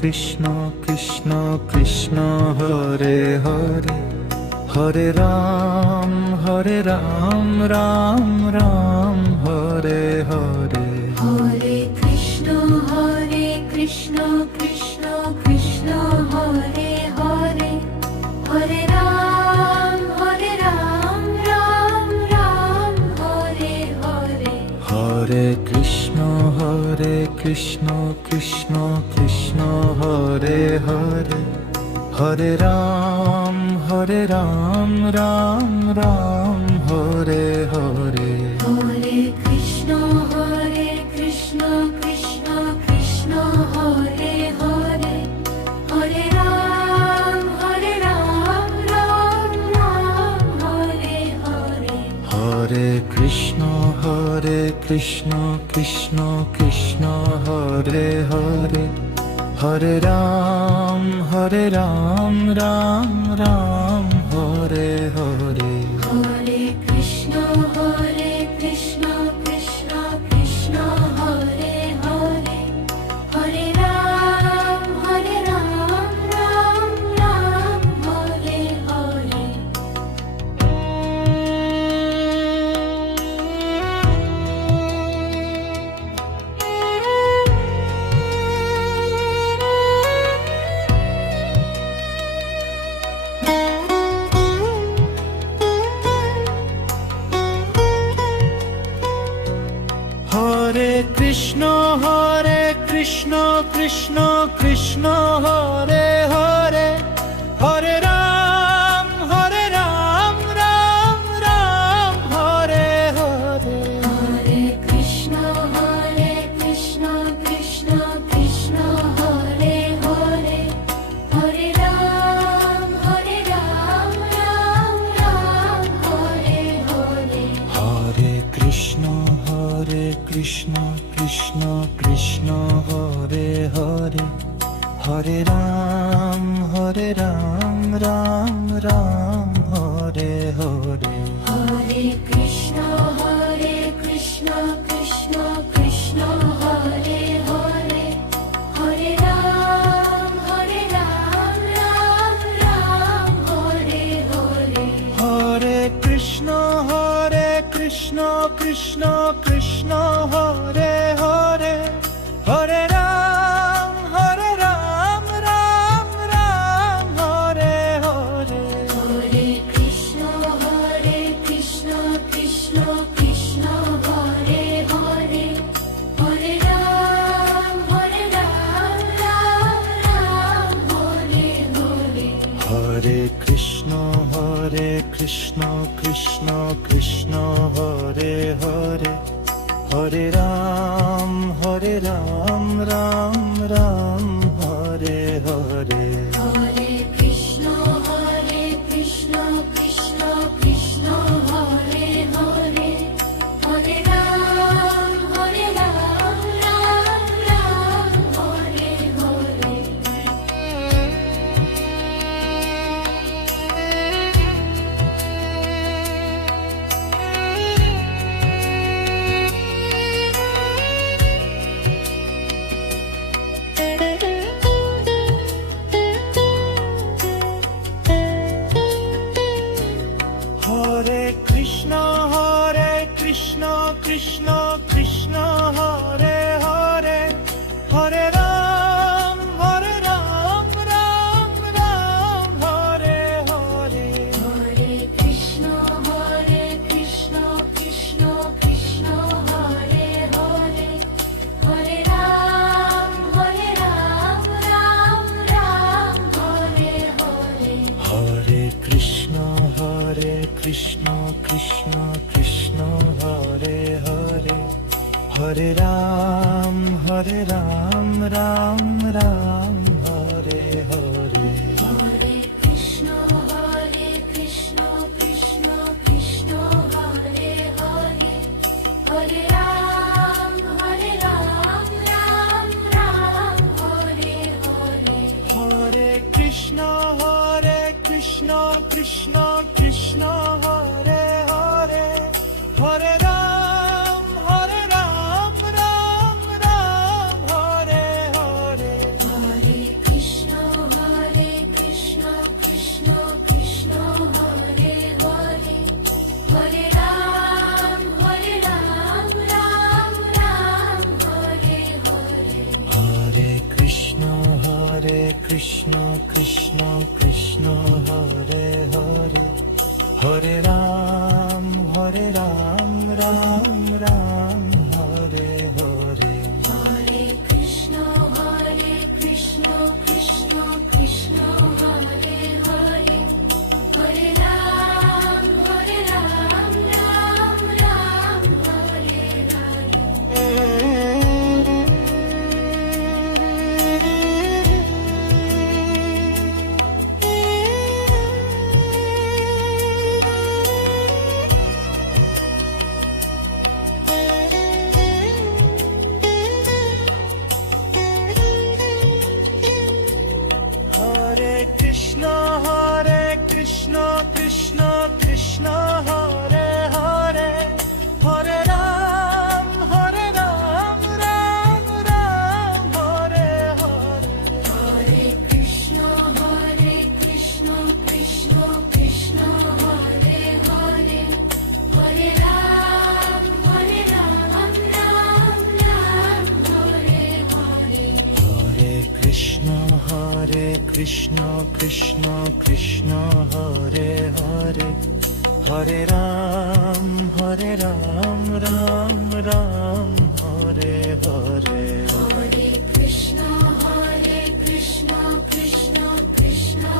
Krishna Krishna Krishna Hare Hare, Hare Ram Ram Ram Hare Hare. Hare Krishna Krishna Krishna Hare Hare, Hare Ram Ram Ram Hare Hare. Hare Krishna Krishna Krishna Hare Hare, Hare Ram Ram Ram Hare Hare. Hare Krishna Krishna Krishna Hare Hare, Hare Ram Ram Hare Hare. Hare Krishna Krishna Krishna Hare Hare, Hare Ram Ram Ram Hare Hare. Hare Krishna Krishna Krishna Hare Hare, Hare Ram Ram Hare Hare. Hare Krishna Krishna Krishna Hare Hare, Hare Ram Ram Ram Hare Hare. Hare Krishna Krishna Krishna Hare Hare, Hare Ram Ram Hare Hare. Hare Krishna Krishna Krishna Hare Hare, Hare Ram Ram Ram Hare Hare. Hare Krishna Krishna Krishna Hare Hare, Hare Ram Ram Hare Hare. Hare Krishna Krishna Krishna Hare Hare, Hare Ram Ram Ram Hare Hare. Hare Krishna Krishna Krishna Hare Hare, Hare Ram Ram Hare Hare. Hare Krishna Krishna Krishna Hare Hare, Hare Ram Ram Ram Hare Hare. Hare Krishna Krishna Krishna Hare Hare, Hare Ram Ram Hare Hare. Hare Krishna Krishna Krishna Hare Hare, Hare Ram Ram Ram Hare Hare. Hare Krishna Krishna Krishna Hare Hare, Hare Ram Ram Hare Hare. Hare Krishna Krishna Krishna Hare Hare, Hare Ram Ram Ram Hare Hare. Hare Krishna Krishna Krishna Hare Hare, Hare Ram Ram Hare Hare. Hare Krishna Krishna Krishna Hare Hare, Hare Ram Ram Ram Hare Hare. Hare Krishna Krishna Krishna Hare Hare Hare Ram Ram Ram Hare Hare Hare Krishna, Krishna Krishna, Hare Hare, Hare Ram, Ram Ram, Hare Hare. Hare Krishna Krishna Krishna Hare Hare Hare Ram Ram Ram Hare Hare Hare Krishna, Krishna Krishna, Hare Hare, Hare Ram, Ram Hare Hare. Hare Krishna Krishna Krishna Hare Hare Hare Ram Ram Ram Hare Hare Hare Krishna, Krishna Krishna,